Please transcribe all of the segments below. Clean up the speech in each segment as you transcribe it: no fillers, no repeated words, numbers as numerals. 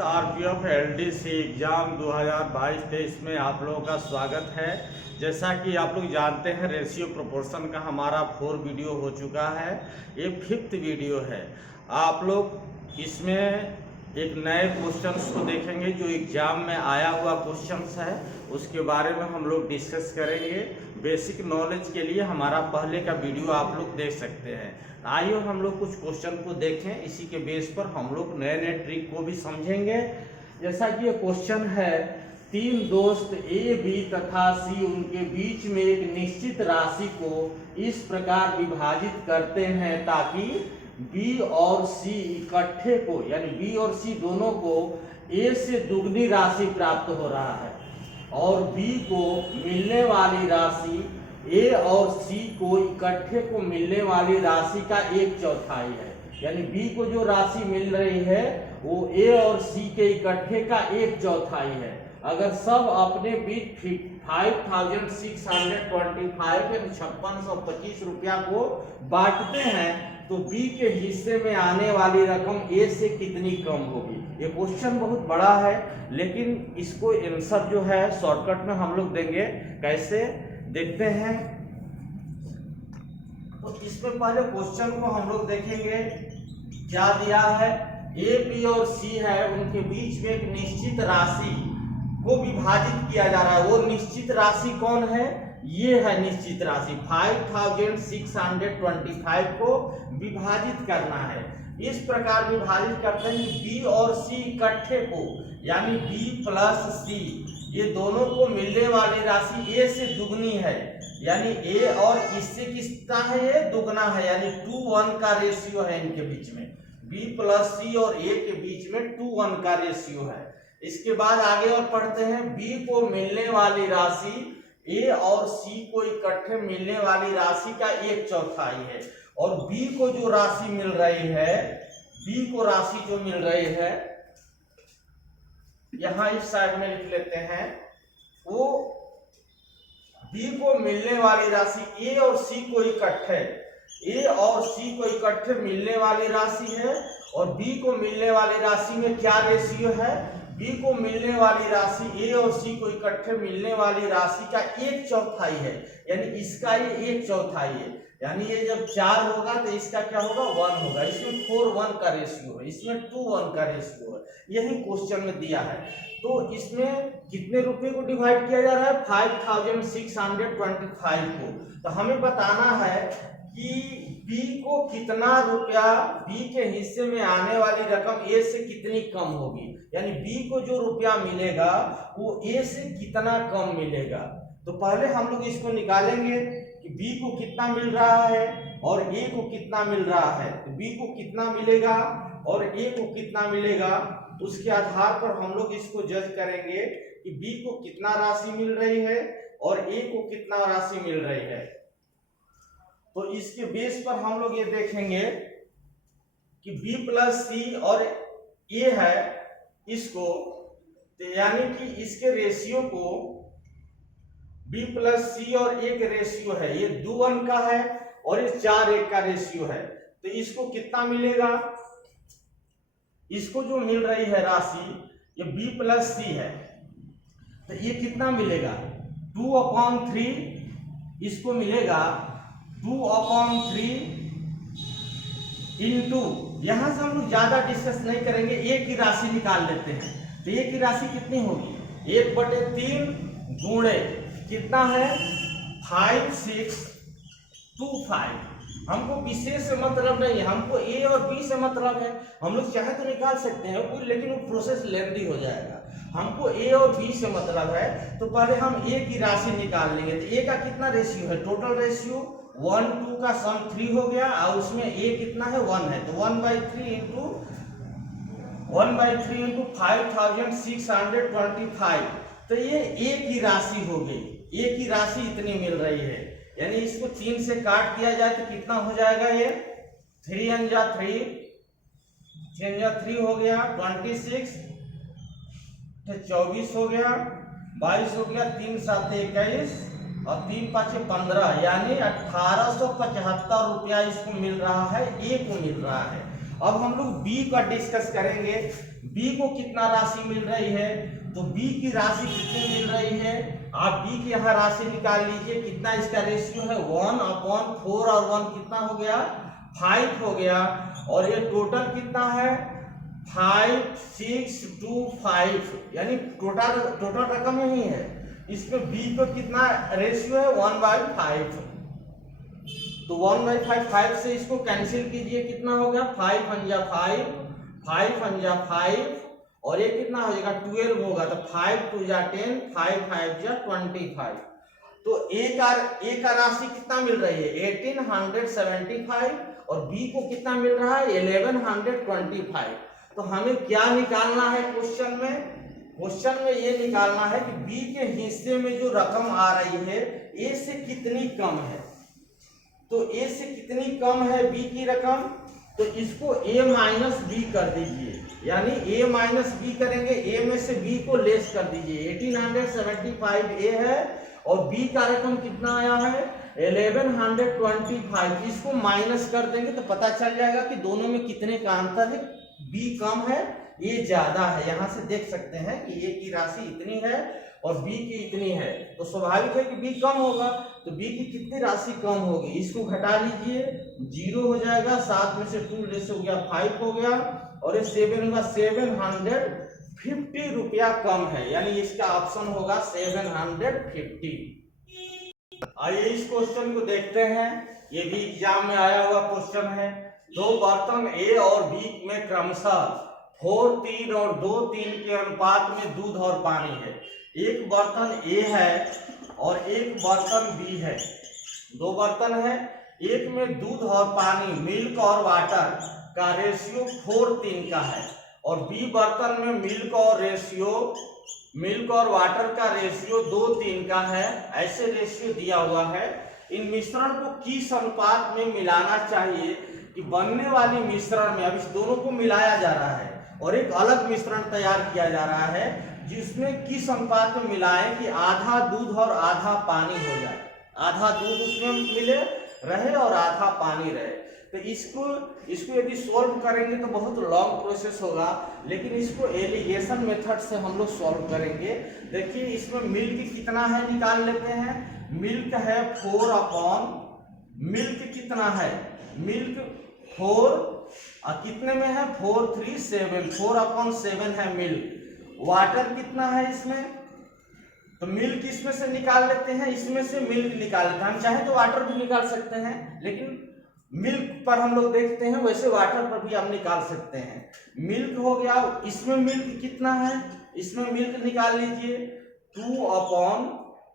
RPF LDC exam 2022-23 में आप लोगों का स्वागत है। जैसा कि आप लोग जानते हैं, रेशियो प्रोपोर्शन का हमारा 4 वीडियो हो चुका है। ये 5th वीडियो है। आप लोग इसमें एक नए क्वेश्चंस को देखेंगे जो एग्ज़ाम में आया हुआ क्वेश्चंस है, उसके बारे में हम लोग डिस्कस करेंगे। बेसिक नॉलेज के लिए हमारा पहले का वीडियो आप लोग देख सकते हैं। आइए हम लोग कुछ क्वेश्चन को देखें, इसी के बेस पर हम लोग नए नए ट्रिक को भी समझेंगे। जैसा कि ये क्वेश्चन है, 3 दोस्त ए बी तथा सी उनके बीच में एक निश्चित राशि को इस प्रकार विभाजित करते हैं ताकि बी और सी इकट्ठे को, यानी बी और सी दोनों को ए से दुगनी राशि प्राप्त हो रहा है और बी को मिलने वाली राशि ए और सी को इकट्ठे को मिलने वाली राशि का 1/4 है। यानी बी को जो राशि मिल रही है वो ए और सी के इकट्ठे का 1/4 है। अगर सब अपने बीच 5625 यानी 5625 रुपया को बांटते हैं तो बी के हिस्से में आने वाली रकम ए से कितनी कम होगी। ये क्वेश्चन बहुत बड़ा है, लेकिन इसको आंसर जो है शॉर्टकट में हम लोग देंगे। कैसे देखते हैं, तो इसमें पहले क्वेश्चन को हम लोग देखेंगे। क्या दिया है, ए बी और सी है, उनके बीच में एक निश्चित राशि को विभाजित किया जा रहा है। वो निश्चित राशि कौन है? ये है निश्चित राशि 5625 को विभाजित करना है। इस प्रकार विभाजित करते हैं बी और सी इकट्ठे को, यानी बी प्लस सी, ये दोनों को मिलने वाली राशि ए से दुगनी है। यानी ए और इससे कितना है, ये दुगना है, यानी 2:1 का रेशियो है इनके बीच में। बी प्लस सी और ए के बीच में 2:1 का रेशियो है। इसके बाद आगे और पढ़ते हैं, बी को मिलने वाली राशि ए और सी को इकट्ठे मिलने वाली राशि का 1/4 है। और बी को जो राशि मिल रही है, बी को राशि जो मिल रही है, यहां इस साइड में लिख लेते हैं, वो बी को मिलने वाली राशि ए और सी को इकट्ठे, ए और सी को इकट्ठे मिलने वाली राशि है। और बी को मिलने वाली राशि में क्या रेशियो है? बी को मिलने वाली राशि ए और सी को इकट्ठे मिलने वाली राशि का 1/4 है। यानी इसका ये 1/4 है। यानी ये जब 4 होगा तो इसका क्या होगा? 1 होगा। इसमें 4:1 का रेशियो है, इसमें 2:1 का रेशियो है। यही क्वेश्चन में दिया है। तो इसमें कितने रुपए को डिवाइड किया जा रहा है? 5625 को। तो हमें बताना है कि बी को कितना रुपया, बी के हिस्से में आने वाली रकम ए से कितनी कम होगी। यानी बी को जो रुपया मिलेगा वो ए से कितना कम मिलेगा। तो पहले हम लोग इसको निकालेंगे कि बी को कितना मिल रहा है और ए को कितना मिल रहा है। तो बी को कितना मिलेगा और ए को कितना मिलेगा, उसके आधार पर हम लोग इसको जज करेंगे कि बी को कितना राशि मिल रही है और ए को कितना राशि मिल रही है। तो इसके बेस पर हम लोग ये देखेंगे कि बी प्लस सी और ए है, इसको तो यानी कि इसके रेशियो को बी प्लस सी और ए के रेशियो है, ये 2:1 का है और ये 4:1 का रेशियो है। तो इसको कितना मिलेगा? इसको जो मिल रही है राशि, ये बी प्लस सी है, तो ये कितना मिलेगा? 2/3 इसको मिलेगा 2/3 इंटू, यहां से हम लोग ज्यादा डिस्कस नहीं करेंगे, ए की राशि निकाल लेते हैं। तो ए की राशि कितनी होगी? 1/3 गुणे कितना है? 5625। हमको विशेष से मतलब नहीं है, हमको ए और बी से मतलब है। हम लोग चाहे तो निकाल सकते हैं, लेकिन वो प्रोसेस लेंथी हो जाएगा। हमको ए और बी से मतलब है, तो पहले हम ए की राशि निकाल लेंगे। तो ए का कितना रेशियो है? टोटल रेशियो 1 2 का सम 3 हो गया और उसमें ए कितना है? 1 है। तो 1/3 इंटू 5625, तो ये ए की राशि हो गई। ए की राशि इतनी मिल रही है। यानी इसको 3 से काट दिया जाए तो कितना हो जाएगा? ये 3 × 3 हो गया, 26 तो 24 हो गया, 22 हो गया, 3 7 21 और 3 5 15, यानी 1875 रुपया इसको मिल रहा है, ए को मिल रहा है। अब हम लोग बी का डिस्कस करेंगे। बी को कितना राशि मिल रही है, तो बी की राशि कितनी मिल रही है, आप बी की यहाँ राशि निकाल लीजिए। कितना इसका रेशियो है 1/4 और 1 कितना हो गया 5 हो गया। और ये टोटल कितना है 5625, यानी टोटल रकम यही है। इसमें बी को कितना रेशियो है 1/5, तो 1/5 से इसको कैंसिल कीजिए, कितना हो गया 5 पंजा 5, 5 पंजा 5, और ये कितना हो जाएगा 12 होगा, तो 5 2 जा 10, 5 5 जा 25। तो ए का राशि कितना मिल रही है 1875, और बी को कितना मिल रहा है 1125। तो हमें क्या निकालना है क्वेश्चन में ये निकालना है कि बी के हिस्से में जो रकम आ रही है ए से कितनी कम है। तो ए से कितनी कम है बी की रकम, तो इसको a माइनस बी कर दीजिए, यानी a माइनस बी करेंगे, a में से b को लेस कर दीजिए। 1875 a है और b का रकम कितना आया है 1125, इसको माइनस कर देंगे तो पता चल जाएगा कि दोनों में कितने का अंतर है। b कम है a ज्यादा है, यहां से देख सकते हैं कि a की राशि इतनी है और b की इतनी है, तो स्वाभाविक है कि b कम होगा। तो b की कितनी राशि कम होगी, इसको घटा लीजिए 0 हो जाएगा, 7 में से 2 लेस हो गया 5 हो गया, और ये 7 होगा 750 रुपया कम है, यानी इसका ऑप्शन होगा 750। आइए इस क्वेश्चन को देखते हैं, ये भी एग्जाम में आया हुआ क्वेश्चन है। दो बर्तन ए और बी में क्रमशः 4 3 और 2 3 के अनुपात में दूध और पानी है। एक बर्तन ए है और एक बर्तन बी है, दो बर्तन है, एक में दूध और पानी मिल्क और वाटर का रेशियो 4 3 का है, और बी बर्तन में मिल्क और वाटर का रेशियो 2 3 का है। ऐसे रेशियो दिया हुआ है। इन मिश्रण को किस अनुपात में मिलाना चाहिए कि बनने वाली मिश्रण में, अब इस दोनों को मिलाया जा रहा है और एक अलग मिश्रण तैयार किया जा रहा है, जिसमें किस अनुपात में मिलाएं कि आधा दूध और आधा पानी हो जाए, आधा दूध उसमें मिले रहे और आधा पानी रहे। तो इसको यदि सॉल्व करेंगे तो बहुत लॉन्ग प्रोसेस होगा, लेकिन इसको एलिगेशन मेथड से हम लोग सॉल्व करेंगे। देखिए इसमें मिल्क कितना है निकाल लेते हैं। मिल्क है 4 मिल्क कितना है, मिल्क 4 कितने में है 4 3 7, 4/7 है मिल्क। वाटर कितना है इसमें, तो मिल्क इसमें से निकाल लेते हैं, इसमें से मिल्क निकाल लेते हैं। हम चाहे तो वाटर भी निकाल सकते हैं, लेकिन मिल्क पर हम लोग देखते हैं, वैसे वाटर पर भी हम निकाल सकते हैं। मिल्क हो गया, इसमें मिल्क कितना है, इसमें मिल्क निकाल लीजिए 2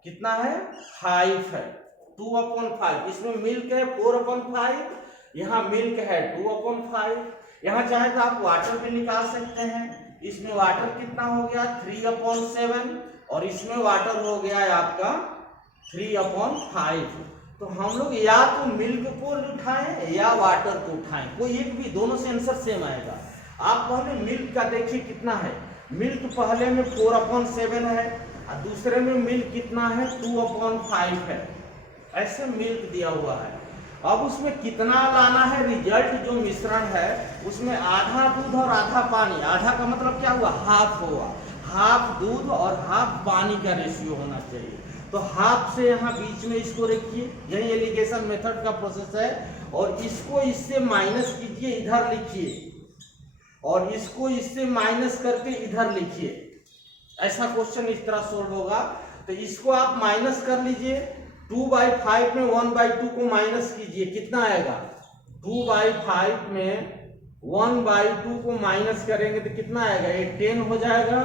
कितना है 5 है, 2/5। इसमें मिल्क है 4/5, यहाँ मिल्क है 2/5। यहाँ चाहे तो आप वाटर भी निकाल सकते हैं। इसमें वाटर कितना हो गया 3/7, और इसमें वाटर हो गया है आपका 3/5। तो हम लोग या तो मिल्क को उठाएं या वाटर को उठाएं, कोई एक भी, दोनों से आंसर सेम आएगा। आप पहले मिल्क का देखिए कितना है। मिल्क पहले में 4/7 है और दूसरे में मिल्क कितना है 2/5 है। ऐसे मिल्क दिया हुआ है। अब उसमें कितना लाना है, रिजल्ट जो मिश्रण है उसमें आधा दूध और आधा पानी, आधा का मतलब क्या हुआ हाफ हुआ, हाफ दूध और हाफ पानी का रेशियो होना चाहिए। तो हाफ से यहाँ बीच में इसको रखिए, यही एलिगेशन मेथड का प्रोसेस है। और इसको इससे माइनस कीजिए, इधर लिखिए, और इसको इससे माइनस करके इधर लिखिए। ऐसा क्वेश्चन इस तरह सोल्व होगा। तो इसको आप माइनस कर लीजिए, 2/5 में 1/2 को माइनस कीजिए, कितना आएगा 2/5 में 1/2 को माइनस करेंगे तो कितना आएगा, ये 10 हो जाएगा,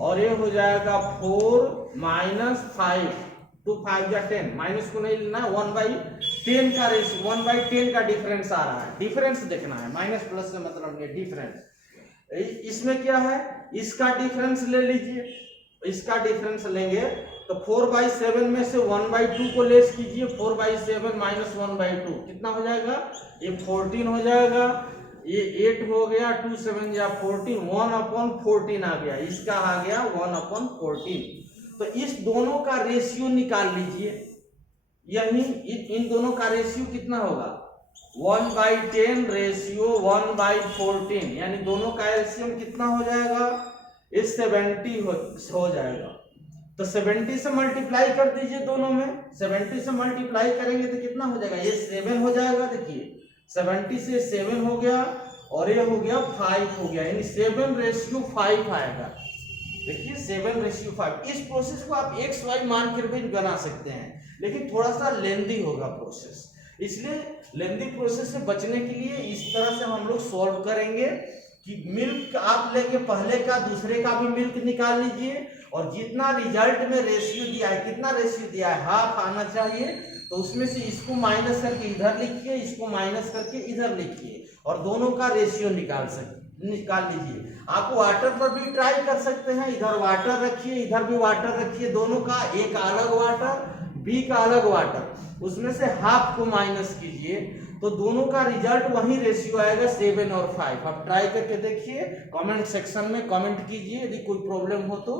और ये हो जाएगा 4 - 5, 2 5 या 10, माइनस को नहीं लेना, 1/10 का रेशियो, 1/10 का डिफरेंस आ रहा है। डिफरेंस देखना है, माइनस प्लस से मतलब नहीं, डिफरेंस। इसमें क्या है, इसका डिफरेंस ले लीजिए, इसका डिफरेंस लेंगे तो 4/7 में से 1/2 को लेस कीजिए, 4/7 - 1/2 कितना हो जाएगा, ये 14 हो जाएगा, ये 8 हो गया, 2 7 या 14, 1/14 आ गया, इसका आ गया 1/14। तो इस दोनों का रेशियो निकाल लीजिए, यही इन दोनों का रेशियो कितना होगा 1/10 रेशियो 1/14, यानी दोनों का एलसीएम कितना हो जाएगा, इस 70 हो जाएगा। तो 70 से मल्टीप्लाई कर दीजिए दोनों में, 70 से मल्टीप्लाई करेंगे तो कितना हो जाएगा, ये 7 हो जाएगा। देखिए 70 से 7 हो गया और ये हो गया 5 हो गया, यानी 7:5 आएगा। देखिए 7:5। इस प्रोसेस को आप XY मान कर भी बना सकते हैं, लेकिन थोड़ा सा लेंदी होगा प्रोसेस, इसलिए लेंदी प्रोसेस से बचने के लिए इस तरह से हम लोग सॉल्व करेंगे कि मिल्क आप लेके पहले का दूसरे का भी मिल्क निकाल लीजिए, और जितना रिजल्ट में रेशियो दिया है, कितना रेशियो दिया है, हाफ आना चाहिए, तो उसमें से इसको माइनस करके इधर लिखिए, इसको माइनस करके इधर लिखिए, और दोनों का रेशियो निकाल लीजिए। आप वाटर पर भी ट्राई कर सकते हैं, इधर वाटर रखिए, इधर भी वाटर रखिए, दोनों का एक अलग वाटर, बी का अलग वाटर, उसमें से हाफ को माइनस कीजिए, तो दोनों का रिजल्ट वही रेशियो आएगा 7 और 5। आप ट्राई करके देखिए, कमेंट सेक्शन में कमेंट कीजिए यदि कोई प्रॉब्लम हो तो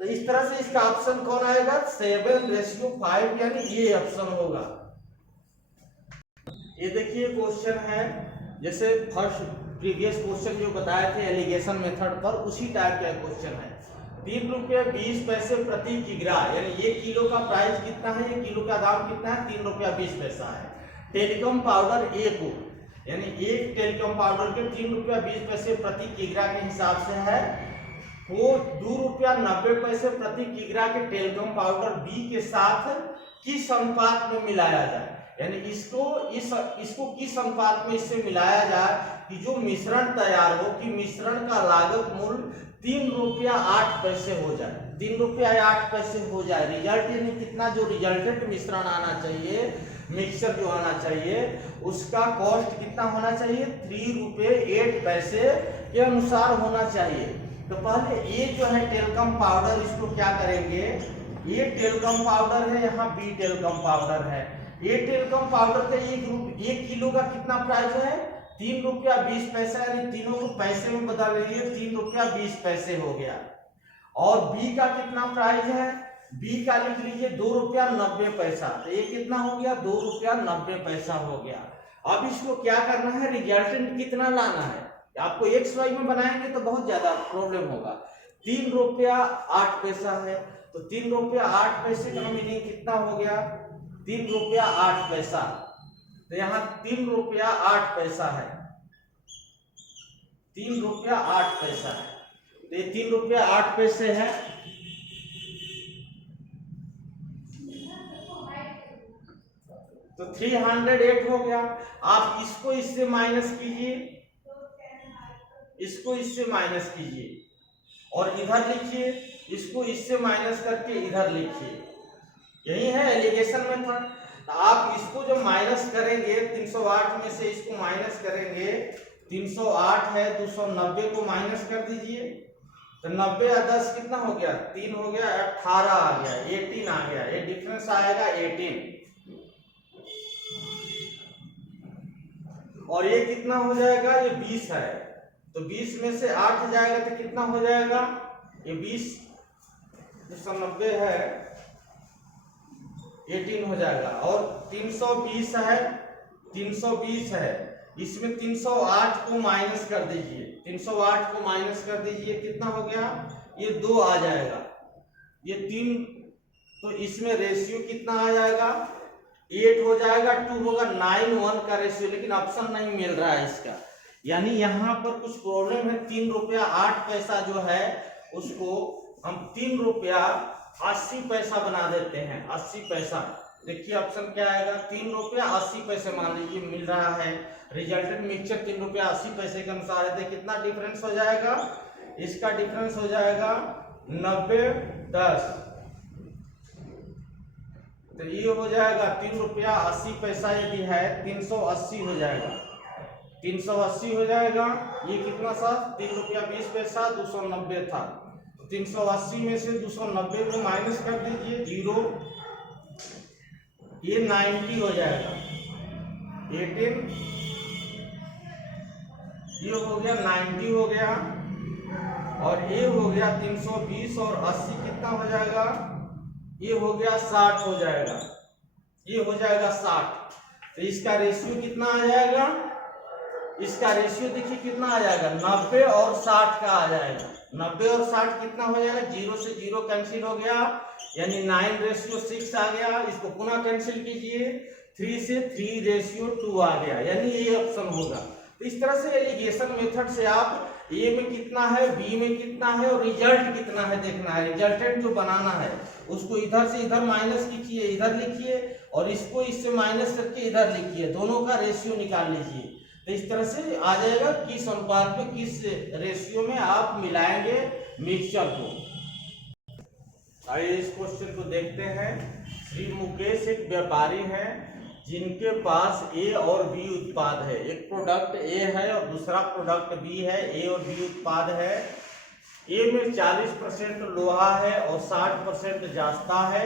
इस तरह से इसका ऑप्शन कौन आएगा, 7:5, यानी ये ऑप्शन होगा। ये देखिए क्वेश्चन है, जैसे फर्स्ट प्रीवियस क्वेश्चन जो बताए थे एलिगेशन मेथड पर, उसी टाइप का क्वेश्चन है। 3 रुपये 20 पैसे प्रति किग्रा, यानी 1 किलो का प्राइस कितना है, 1 किलो का दाम कितना है, 3 रुपया 20 पैसा है। टेलीकॉम पाउडर ए को, यानी एक टेलीकॉम पाउडर के 3 रुपया 20 पैसे प्रति किग्रा के हिसाब से है, वो 2 रुपया 90 पैसे प्रति किग्रा के टेलीकॉम पाउडर बी के साथ किस अनुपात में मिलाया जाए, यानी इसको किस अनुपात में इससे मिलाया जाए कि जो मिश्रण तैयार हो, कि मिश्रण का लागत मूल्य 3 रुपया 8 पैसे हो जाए, 3 रुपया 8 पैसे हो जाए। रिजल्ट यानी कितना, जो रिजल्टेंट मिश्रण आना चाहिए, मिक्सचर जो आना चाहिए, उसका कॉस्ट कितना होना चाहिए, 3 रुपये 8 पैसे के अनुसार होना चाहिए। तो पहले ये जो है टेलीकॉम पाउडर, इसको क्या करेंगे, ये टेलीकॉम पाउडर है, यहाँ बी टेलीकॉम पाउडर है। ये टेलीकॉम पाउडर का 1 किलो का कितना प्राइस है, 3 रुपया 20 पैसा, यानी तीनों को पैसे में बदल लीजिए, 3 रुपया 20 पैसे हो गया। और बी का कितना प्राइस है, बी का लिख लीजिए 2 रुपया 90 पैसा, तो ये कितना हो गया, 2 रुपया 90 पैसा हो गया। अब इसको क्या करना है, रिजल्टेंट कितना लाना है, आपको XY में बनाएंगे तो बहुत ज्यादा प्रॉब्लम होगा। 3 रुपया 8 पैसा है, तो 3 रुपया 8 पैसे का मीनिंग कितना हो गया, 3 रुपया 8 पैसा, तो यहाँ 3 रुपया 8 पैसा है, 3 रुपया 8 पैसा है, तो ये 3 रुपया 8 पैसे है। तो 308 हो गया। आप इसको इससे माइनस कीजिए, इसको इससे माइनस कीजिए, और इधर लिखिए, इसको इससे माइनस करके इधर लिखिए, यही है एलिगेशन मेथड। तो आप इसको जो माइनस करेंगे, 308 में से इसको माइनस करेंगे, 308 है, 290 को माइनस कर दीजिए, तो 90 या 10 कितना हो गया, 3 हो गया, 18 आ गया, 18 आ गया, ये डिफरेंस आएगा 18। और ये कितना हो जाएगा, ये 20 है, तो 20 में से 8 जाएगा तो कितना हो जाएगा, ये 20 290 है, 18 हो जाएगा। और 320 है, 320 है, इसमें 308 को माइनस कर दीजिए, 308 को माइनस कर दीजिए, कितना हो गया, ये 2 आ जाएगा, ये 3, तो इसमें रेशियो कितना आ जाएगा, 8 हो जाएगा, 2 होगा, 9 1 का रेशियो, लेकिन ऑप्शन नहीं मिल रहा है इसका, यानी यहाँ पर कुछ प्रॉब्लम है। 3 रुपया 8 पैसा जो है उसको हम 3 रुपया 80 पैसा बना देते हैं, 80 पैसा। देखिए ऑप्शन क्या आएगा, 3 रुपया 80 पैसे मान लीजिए मिल रहा है, रिजल्टेंट मिक्सचर 3 रुपया 80 पैसे के अनुसार है, तो कितना डिफरेंस हो जाएगा, इसका डिफरेंस हो जाएगा 90 10, तो ये हो जाएगा 3 रुपया 80 पैसा यदि है, 380 हो जाएगा, 380 हो जाएगा। ये कितना सा, 3 रुपया 20 पैसा, 290 था, तो 380 में से 290 को माइनस कर दीजिए, 0, ये 90 हो जाएगा, 18, ये हो गया 90 हो गया, और ये हो गया 320, और 80 कितना हो जाएगा, ये हो गया 60 हो जाएगा, ये हो जाएगा 60। तो इसका रेशियो कितना आ जाएगा, इसका रेशियो देखिए कितना आ जाएगा, 90 और 60 का आ जाएगा। 90 और 60 कितना हो जाएगा, 0 से 0 कैंसिल हो गया, यानी 9:6 आ गया। इसको पुनः कैंसिल कीजिए, 3 से 3:2 आ गया, यानी ये ऑप्शन होगा। तो इस तरह से एलिगेशन मेथड से आप ए में कितना है, बी में कितना है और रिजल्ट कितना है देखना है। रिजल्टेंट जो बनाना है उसको इधर से इधर माइनस कीजिए, इधर लिखिए, और इसको इससे माइनस करके इधर लिखिए, दोनों का रेशियो निकाल लीजिए। तो इस तरह से आ जाएगा किस अनुपात में, किस रेशियो में आप मिलाएंगे मिक्सचर को। आइए इस क्वेश्चन को देखते हैं। श्री मुकेश एक व्यापारी हैं जिनके पास ए और बी उत्पाद है। एक प्रोडक्ट ए है और दूसरा प्रोडक्ट बी है। ए और बी उत्पाद है। ए में 40% लोहा है और 60% जास्ता है,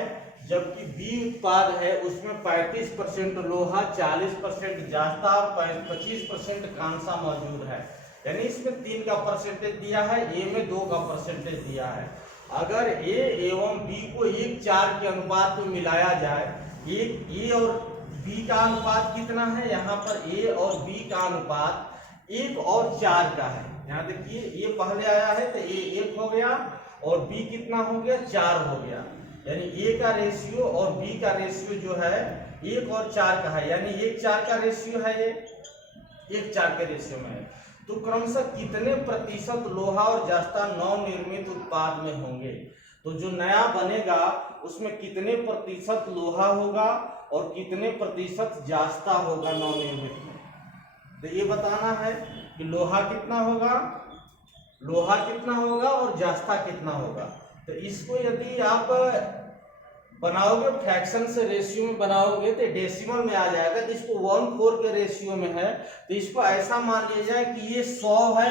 जबकि बी उत्पाद है उसमें 35% लोहा, 40% जास्ता और 25% कांसा मौजूद है। यानी इसमें 3 का परसेंटेज दिया है, ए में 2 का परसेंटेज दिया है। अगर ए एवं बी को 1:4 के अनुपात में मिलाया जाए, ए और बी का अनुपात कितना है, यहाँ पर ए और बी का अनुपात 1 और 4 का है। यहाँ देखिए ए पहले आया है तो ए 1 हो गया और बी कितना हो गया, 4 हो गया। यानी ए का रेशियो और बी का रेशियो जो है 1 और 4 का है, यानी 1:4 का रेशियो है, ये 1:4 के रेशियो में है। तो क्रमशः कितने प्रतिशत लोहा और जास्ता नवनिर्मित उत्पाद में होंगे। तो जो नया बनेगा उसमें कितने प्रतिशत लोहा होगा और कितने प्रतिशत जास्ता होगा नवनिर्मित में। तो ये बताना है कि लोहा कितना होगा, लोहा कितना होगा और जास्ता कितना होगा। तो इसको यदि आप बनाओगे फ्रैक्शन से रेशियो में बनाओगे तो डेसिमल में आ जाएगा। तो इसको 1/4 के रेशियो में है, तो इसको ऐसा मान लिया जाए कि ये 100 है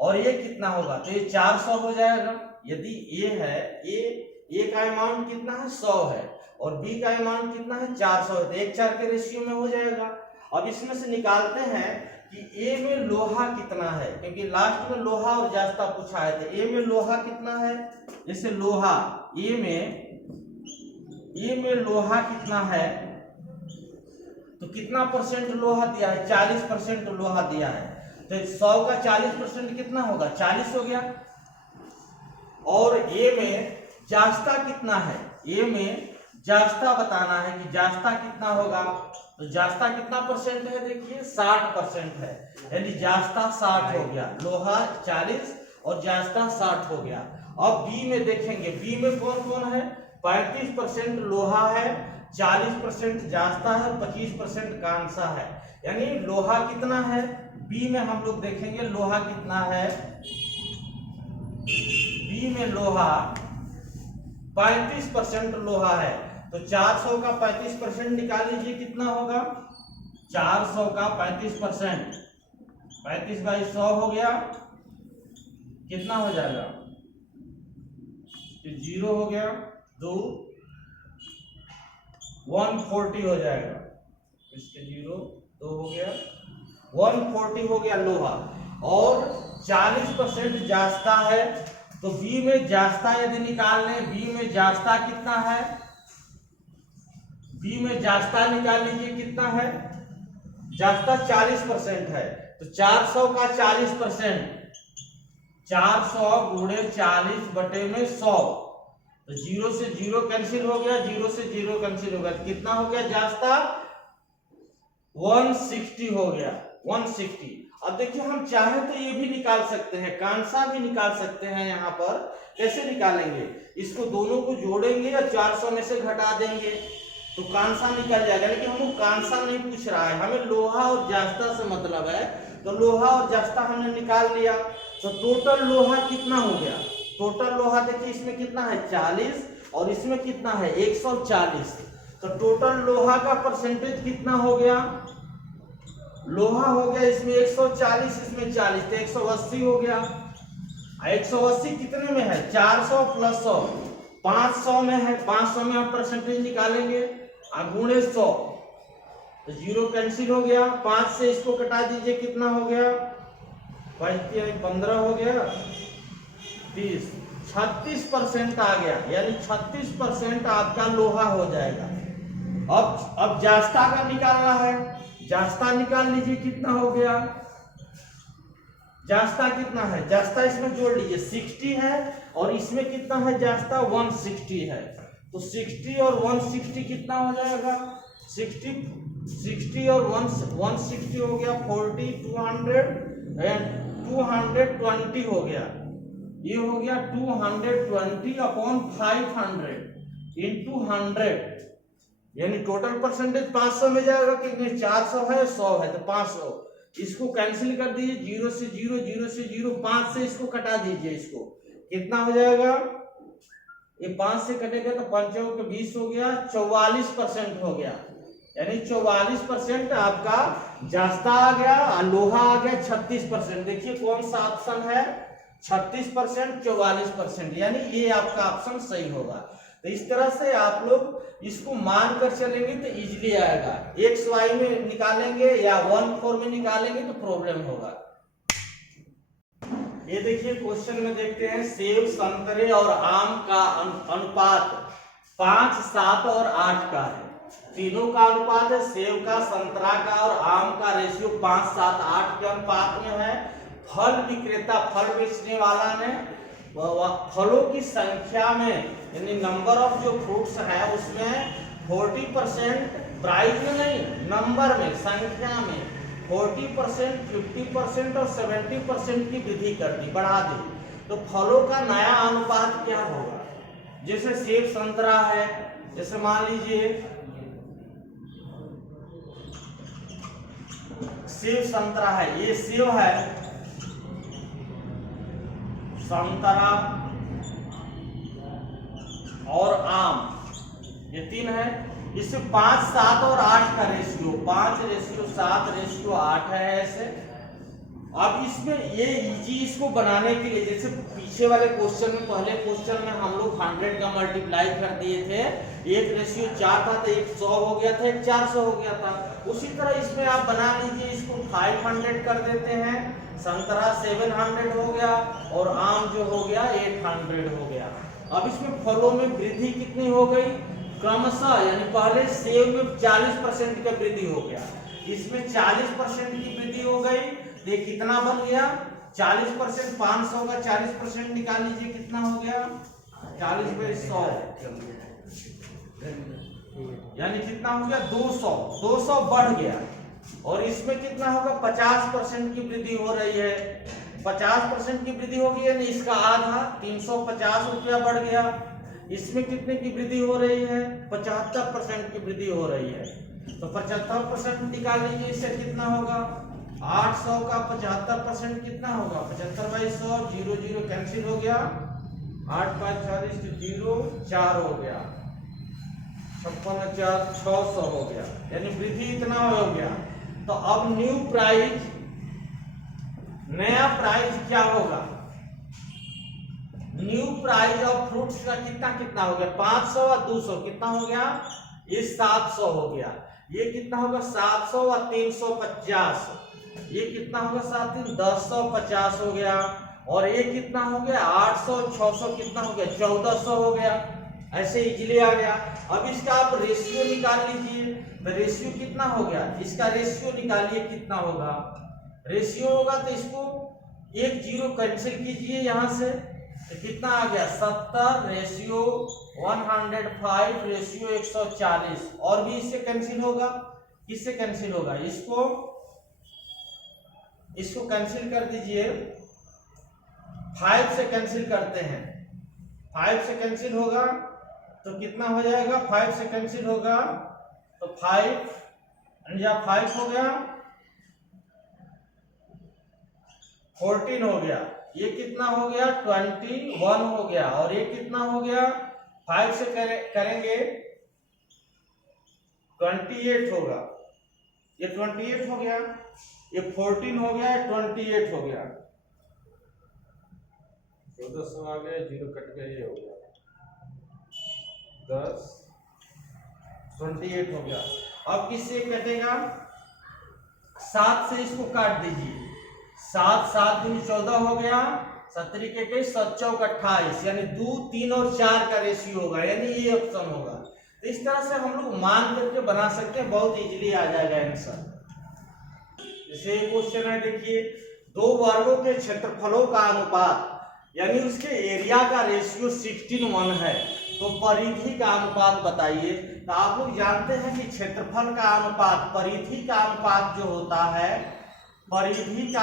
और ये कितना होगा, तो ये 400 हो जाएगा। यदि ए है, ए का अमाउंट कितना है, 100 है, और बी का अमाउंट कितना है, 400 है, तो 1:4 के रेशियो में हो जाएगा। अब इसमें से निकालते हैं कि ए में लोहा कितना है, क्योंकि लास्ट में लोहा और जास्ता पूछा है। तो ए में लोहा कितना है, जैसे लोहा ए में लोहा कितना है, तो कितना परसेंट लोहा दिया है, 40% लोहा दिया है। तो 100 का 40% कितना होगा, 40 हो गया। और ए में जास्ता कितना है, ए में जास्ता बताना है कि जास्ता कितना होगा। तो जास्ता कितना परसेंट है, देखिए 60% है, यानी जास्ता 60 हो गया, लोहा 40 और जास्ता 60 हो गया। अब बी में देखेंगे, बी में कौन कौन है, 35% लोहा है, 40% जास्ता है, 25% कांसा है। यानी लोहा कितना है, बी में हम लोग देखेंगे लोहा कितना है। बी में लोहा 35% लोहा है, तो 400 का 35% निकाल लीजिए, कितना होगा, 400 का 35%, 35/100 हो गया, कितना हो जाएगा, 0 हो गया, 2 140 हो जाएगा, इसके 0 2 हो गया, 140 हो गया लोहा। और 40% जास्ता है, तो बी में जास्ता यदि निकाल लें, बी में जास्ता कितना है, बी में जास्ता निकाल लीजिए, कितना है, जास्ता 40% है, तो 400 का 40%, 400 गुणे 40/100, तो 0 से 0 कैंसिल हो गया, 0 से 0 कैंसिल हो गया, तो कितना हो गया, जास्ता 160 हो गया, 160। अब देखिए हम चाहे तो ये भी निकाल सकते हैं, कांसा भी निकाल सकते हैं। यहाँ पर कैसे निकालेंगे, इसको दोनों को जोड़ेंगे या 400 में से घटा देंगे तो कांसा निकल जाएगा। लेकिन हमको कांसा नहीं पूछ रहा है, हमें लोहा और जास्ता से मतलब है, तो लोहा और जास्ता हमने निकाल लिया। तो टोटल लोहा कितना हो गया, टोटल लोहा देखिए इसमें कितना है, 40 और इसमें कितना है, 140। तो टोटल लोहा का परसेंटेज कितना हो गया, लोहा हो गया इसमें 140, इसमें 40, तो 180 हो गया। 180 कितने में है, 400 + 100, 500 में है, 500 में हम परसेंटेज निकालेंगे, गुणे 100, तो 0 कैंसिल हो गया, 5 से इसको कटा दीजिए, कितना हो गया, 15 हो गया, 30, 36% आ गया, यानी 36% आपका लोहा हो जाएगा। अब जास्ता का निकालना है, जास्ता निकाल लीजिए कितना हो गया, जास्ता कितना है, जास्ता इसमें जोड़ लीजिए 60 है और इसमें कितना है जास्ता 160 है, तो 60 और 160 कितना हो जाएगा, 60 और 160 हो गया 40, 200 एंड 220 हो गया, ये हो गया 220 अपॉन 500 इंटू 100, यानी टोटल परसेंटेज 500 में जाएगा, क्योंकि 400 है 100 है तो 500, इसको कैंसिल कर दीजिए, 0 से 0, 0 से 0, 5 से इसको कटा दीजिए, इसको कितना हो जाएगा, ये 5 से कटेगा तो 5 के 20 हो गया, 44% हो गया, यानी 44% आपका जास्ता आ गया, लोहा आ गया 36%। देखिए कौन सा ऑप्शन है, 36%, 44%, यानी ये आपका ऑप्शन सही होगा। तो इस तरह से आप लोग इसको मान कर चलेंगे तो इजीली आएगा, एक्स वाई में निकालेंगे या 1/4 में निकालेंगे तो प्रॉब्लम होगा। ये देखिए क्वेश्चन में देखते हैं, सेब, संतरे और आम का अनुपात 5, 7 और 8 का है, तीनों का अनुपात है, सेब का, संतरा का और आम का रेशियो 5, 7, 8 के अनुपात में है। फल विक्रेता, फल बेचने वाला ने फलों की संख्या में यानी नंबर ऑफ जो फ्रूट्स है उसमें 40% प्राइस में नहीं, नंबर में, संख्या में 40%, 50% और 70% की वृद्धि कर दी, बढ़ा दी। तो फलों का नया अनुपात क्या होगा, जैसे सेब संतरा है, जैसे मान लीजिए सेब संतरा है, ये सेब है, संतरा और आम, ये 3 है, इसमें 5, 7 और 8 का रेशियो, 5:7:8 है ऐसे। अब इसमें ये इजी इसको बनाने के लिए, जैसे पीछे वाले क्वेश्चन में, पहले क्वेश्चन में हम लोग 100 का मल्टीप्लाई कर दिए थे, 1:4 था तो 1 100 हो गया था, 1 400 हो गया था, उसी तरह इसमें आप बना लीजिए, इसको 500 कर देते हैं, संतरा 700 हो गया और आम जो हो गया 800 हो गया। अब इसमें फलों में वृद्धि कितनी हो गई, क्रमशः, यानी पहले सेब में 40% का वृद्धि हो गया, इसमें 40% की वृद्धि हो गई, ये कितना बन गया, 40%, 500 का 40% निकाल लीजिए, कितना हो गया 40/100, यानी कितना हो गया 200, 200 बढ़ गया। और इसमें कितना होगा, 50% की वृद्धि हो रही है, 50% की वृद्धि होगी, यानी इसका आधा 350 रुपया बढ़ गया। इसमें कितने की वृद्धि हो रही है, 75% की वृद्धि हो रही है, तो 75% निकाल लीजिए, इससे कितना होगा, 800 का 75% कितना होगा, 75/100, 0 0 कैंसिल हो गया, 8 5 40 0 4 हो गया, 56 4 600 हो गया, यानी वृद्धि इतना हो गया। तो अब न्यू प्राइस, नया प्राइस क्या होगा, न्यू प्राइस ऑफ फ्रूट्स का कितना हो गया, 500 और 200 कितना हो गया, ये 700 हो गया, ये कितना होगा 700 और 350, ये कितना होगा 7 3 1050 हो गया, और ये कितना हो गया 800 600 कितना हो गया 1400 हो गया, ऐसे इजीली आ गया। अब इसका आप रेशियो निकाल लीजिए, तो रेशियो कितना हो गया, इसका रेशियो निकालिए कितना होगा, रेशियो होगा तो इसको 1 0 कैंसिल कीजिए यहां से, तो कितना आ गया 70 रेशियो 105 रेशियो 140, और भी इससे कैंसिल होगा, किससे कैंसिल होगा, इसको कैंसिल कर दीजिए, 5 से कैंसिल करते हैं, 5 से कैंसिल होगा तो कितना हो जाएगा, 5 से कैंसिल होगा तो 5 या 5 हो गया, 14 हो गया, ये कितना हो गया 21 हो गया, और ये कितना हो गया 5 से करेंगे 28 होगा, ये 28 हो गया, ये 14 हो गया, 28 हो गया, 1400 आ गया, 0 कट गया, ये हो गया 10 28 हो गया। अब किससे कटेगा, 7 से इसको काट दीजिए, 7 7 दूनी 14 हो गया, 70 के 7 चौक 28, यानी 2 3 और 4 का रेशियो होगा, यानी ये ऑप्शन होगा, तो इस तरह से हम लोग मान करके बना सकते हैं, बहुत इजीली आ जाएगा आंसर। जैसे क्वेश्चन है, देखिए, दो वर्गों के क्षेत्रफलों का अनुपात यानी उसके एरिया का रेशियो 16:1 है, तो परिधि का अनुपात बताइए। तो आप लोग जानते हैं कि क्षेत्रफल का अनुपात परिधि का अनुपात जो होता है, परिधि का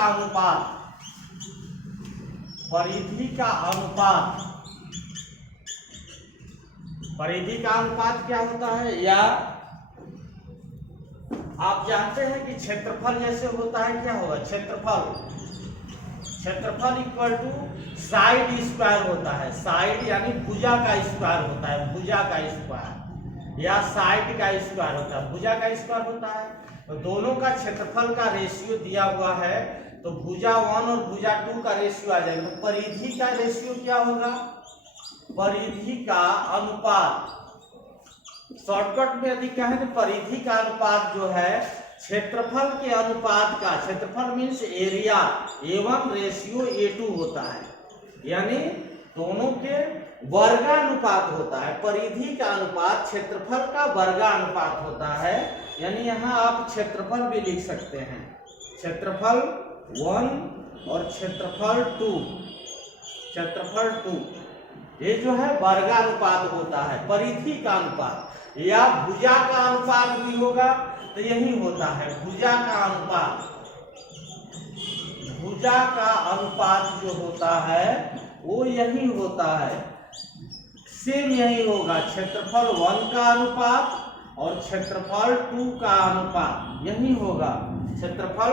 अनुपात क्या होता है, या आप जानते हैं कि क्षेत्रफल जैसे होता है, क्या होगा, क्षेत्रफल इक्वल टू साइड स्क्वायर होता है। साइड यानी भुजा का स्क्वायर होता है, भुजा का स्क्वायर या साइड का स्क्वायर होता है, भुजा का स्क्वायर होता है। तो दोनों का क्षेत्रफल का रेशियो दिया हुआ है, तो भुजा 1 और भुजा 2 का रेशियो आ जाएगा। तो परिधि का रेशियो क्या होगा, परिधि का अनुपात, शॉर्टकट में यदि कहें तो परिधि का अनुपात जो है क्षेत्रफल के अनुपात का, क्षेत्रफल means area, A1 ratio A2 होता है, यानी दोनों के वर्गानुपात होता है। परिधि का अनुपात क्षेत्रफल का वर्गानुपात होता है, यानी यहाँ आप क्षेत्रफल भी लिख सकते हैं, क्षेत्रफल 1 और क्षेत्रफल 2, ये जो है वर्गानुपात होता है, परिधि का अनुपात। या भुजा का अनुपात भी होगा, तो यही होता है भुजा का अनुपात जो होता है वो यही होता है, सेम यही होगा, क्षेत्रफल 1 का अनुपात और क्षेत्रफल 2 का अनुपात यही होगा। क्षेत्रफल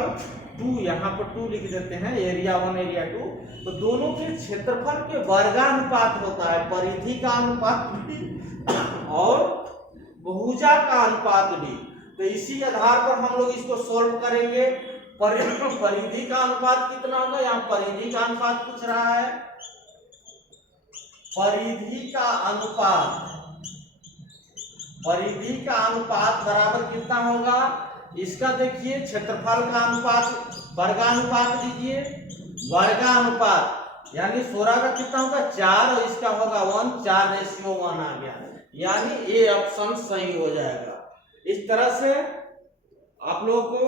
2, यहाँ पर 2 लिख देते हैं, एरिया 1 एरिया 2, तो दोनों के क्षेत्रफल के वर्गानुपात होता है, परिधि का अनुपात भी और भुजा का अनुपात भी। तो इसी आधार पर हम लोग इसको सोल्व करेंगे। परिधि का अनुपात कितना होगा, यहाँ परिधि का अनुपात पूछ रहा है, परिधि का अनुपात बराबर कितना होगा, इसका देखिए क्षेत्रफल का अनुपात, वर्गानुपात लीजिए, वर्गानुपात यानी 16 का कितना होगा 4 और इसका होगा 1, 4:1 आ गया, यानी ये ऑप्शन सही हो जाएगा। इस तरह से आप लोगों को